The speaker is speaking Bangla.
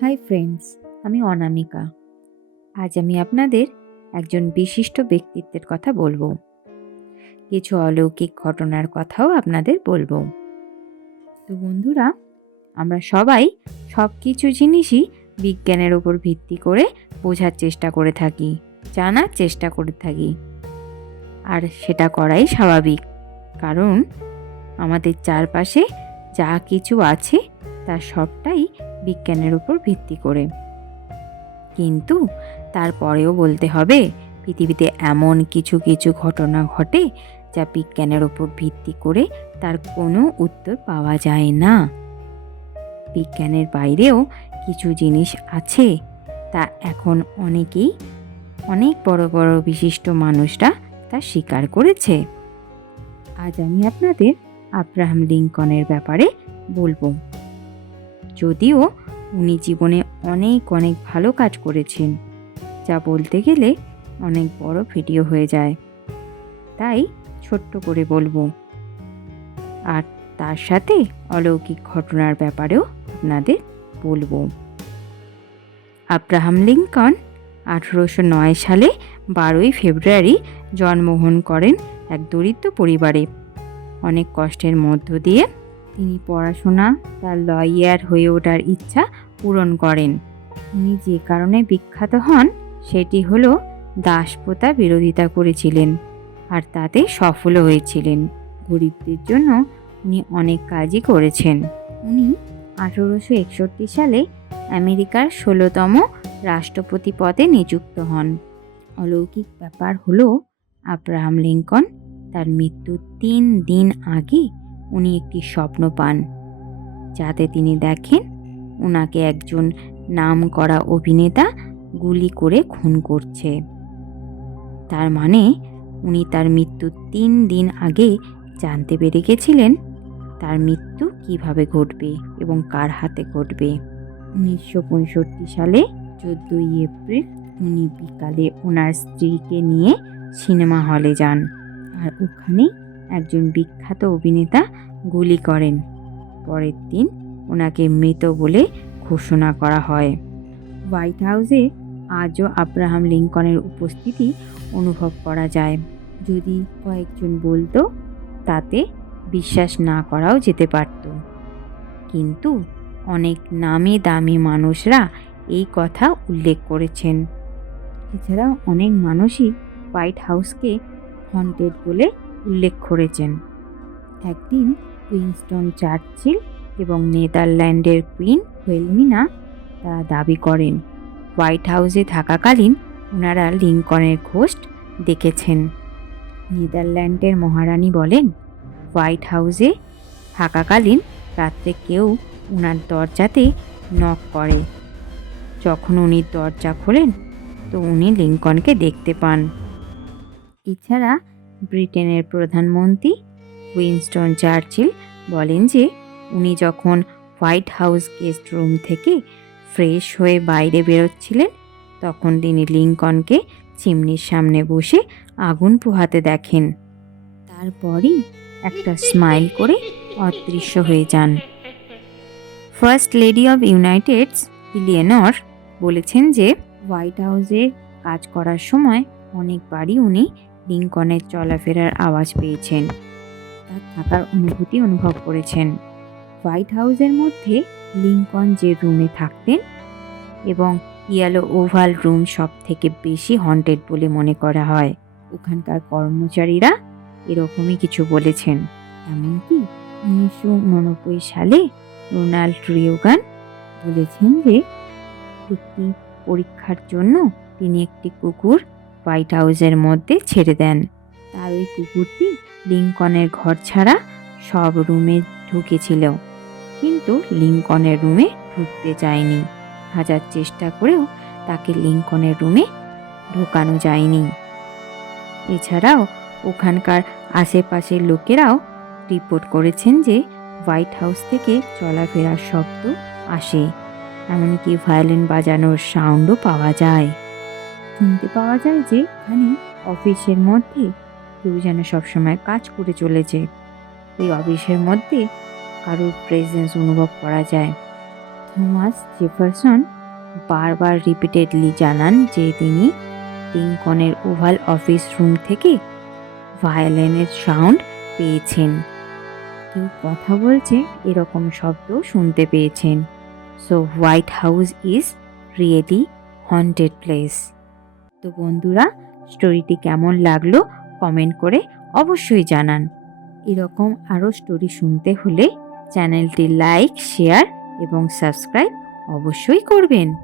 হাই ফ্রেন্ডস, আমি অনামিকা। আজ আমি আপনাদের একজন বিশিষ্ট ব্যক্তিত্বের কথা বলবো। কিছু অলৌকিক ঘটনার কথাও আপনাদের বলবো। তো বন্ধুরা, আমরা সবাই সব কিছু জিনিসই বিজ্ঞানের উপর ভিত্তি করে বোঝার চেষ্টা করে থাকি, জানার চেষ্টা করে থাকি। আর সেটা করাই স্বাভাবিক, কারণ আমাদের চারপাশে যা কিছু আছে তার সবটাই বিজ্ঞানের উপর ভিত্তি করে। কিন্তু তারপরেও বলতে হবে, পৃথিবীতে এমন কিছু কিছু ঘটনা ঘটে যা বিজ্ঞানের উপর ভিত্তি করে তার কোনো উত্তর পাওয়া যায় না। বিজ্ঞানের বাইরেও কিছু জিনিস আছে, তা এখন অনেক বড় বড় বিশিষ্ট মানুষরা তা স্বীকার করেছে। আজ আমি আপনাদের আব্রাহাম লিঙ্কনের ব্যাপারে বলবো। যদিও উনি জীবনে অনেক অনেক ভালো কাজ করেছেন, যা বলতে গেলে অনেক বড় ভিডিও হয়ে যায়, তাই ছোট্ট করে বলবো। আর তার সাথে অলৌকিক ঘটনার ব্যাপারেও আপনাদের বলবো। আব্রাহাম লিঙ্কন 1809 সালে 12ই ফেব্রুয়ারি জন্মগ্রহণ করেন এক দরিদ্র পরিবারে। অনেক কষ্টের মধ্য দিয়ে তিনি পড়াশোনা, তার লয়ার হয়ে ওঠার ইচ্ছা পূরণ করেন। উনি যে কারণে বিখ্যাত হন সেটি হলো দাসপ্রথা বিরোধিতা করেছিলেন, আর তাতে সফলও হয়েছিলেন। গরিবদের জন্য উনি অনেক কাজই করেছেন। উনি 1861 সালে আমেরিকার 16তম রাষ্ট্রপতি পদে নিযুক্ত হন। অলৌকিক ব্যাপার হলো, আব্রাহাম লিঙ্কন তার মৃত্যুর 3 দিন আগে উনি একটি স্বপ্ন পান, যাতে তিনি দেখেন ওনাকে একজন নামকরা অভিনেতা গুলি করে খুন করছে। তার মানে উনি তার মৃত্যুর 3 দিন আগে জানতে পেরে গেছিলেন তার মৃত্যু কিভাবে ঘটবে এবং কার হাতে ঘটবে। 1965 সালে 14ই এপ্রিল উনি বিকালে ওনার স্ত্রীকে নিয়ে সিনেমা হলে যান, আর ওখানে একজন বিখ্যাত অভিনেতা গুলি করেন। পরের দিন ওনাকে মৃত বলে ঘোষণা করা হয়। হোয়াইট হাউসে আজও আব্রাহাম লিঙ্কনের উপস্থিতি অনুভব করা যায়। যদি কয়েকজন বলতো, তাতে বিশ্বাস না করাও যেতে পারত, কিন্তু অনেক নামি দামি মানুষরা এই কথা উল্লেখ করেছেন। এছাড়াও অনেক মানুষই হোয়াইট হাউসকে হন্টেড বলে উল্লেখ করেছেন। একদিন উইনস্টন চার্চিল এবং নেদারল্যান্ডের কুইন উইলহেলমিনা তারা দাবি করেন হোয়াইট হাউসে থাকাকালীন ওনারা লিঙ্কনের ঘোস্ট দেখেছেন। নেদারল্যান্ডের মহারানী বলেন, হোয়াইট হাউসে থাকাকালীন রাত্রে কেউ ওনার দরজাতে নক করে। যখন উনি দরজা খোলেন তো উনি লিঙ্কনকে দেখতে পান। এছাড়া ব্রিটেনের প্রধানমন্ত্রী উইনস্টন চার্চিল বলেন যে উনি যখন হোয়াইট হাউস গেস্ট রুম থেকে ফ্রেশ হয়ে বাইরে বেরোচ্ছিলেন, তখন তিনি লিঙ্কনকে চিমনির সামনে বসে আগুন পোহাতে দেখেন। তারপরই একটা স্মাইল করে অদৃশ্য হয়ে যান। ফার্স্ট লেডি অব ইউনাইটেডস ইলিয়নর বলেছেন যে হোয়াইট হাউসে কাজ করার সময় অনেকবারই উনি লিঙ্কনের চলাফেরার আওয়াজ পেয়েছেন, তার থাকার অনুভূতি অনুভব করেছেন। হোয়াইট হাউসের মধ্যে লিঙ্কন যে রুমে থাকতেন এবং ইয়েলো ওভাল রুম সব থেকে বেশি হন্টেড বলে মনে করা হয়। ওখানকার কর্মচারীরা এরকমই কিছু বলেছেন। এমনকি 1989 সালে রোনাল্ড রিওগান বলেছেন যে একটি পরীক্ষার জন্য তিনি একটি কুকুর হোয়াইট হাউসের মধ্যে ছেড়ে দেন। তার ওই কুকুরটি লিঙ্কনের ঘর ছাড়া সব রুমে ঢুকেছিল, কিন্তু লিঙ্কনের রুমে ঢুকতে চায়নি। হাজার চেষ্টা করেও তাকে লিঙ্কনের রুমে ঢোকানো যায়নি। এছাড়াও ওখানকার আশেপাশের লোকেরাও রিপোর্ট করেছেন যে হোয়াইট হাউস থেকে চলাফেরার শব্দ আসে, এমনকি ভায়োলিন বাজানোর সাউন্ডও পাওয়া যায়। শুনতে পাওয়া যায় যে এখানে অফিসের মধ্যে কেউ যেন সবসময় কাজ করে চলেছে। ওই অফিসের মধ্যে কারোর প্রেজেন্স অনুভব করা যায়। থমাস জেফারসন বারবার রিপিটেডলি জানান যে তিনি লিঙ্কনের ওভাল অফিস রুম থেকে ভায়োলিনের সাউন্ড পেয়েছেন। কেউ কথা বলছে এরকম শব্দ শুনতে পেয়েছেন। So white house is really haunted place. তো বন্ধুরা, স্টোরিটি কেমন লাগলো কমেন্ট করে অবশ্যই জানান। এরকম আরও স্টোরি শুনতে হলে চ্যানেলটি লাইক, শেয়ার এবং সাবস্ক্রাইব অবশ্যই করবেন।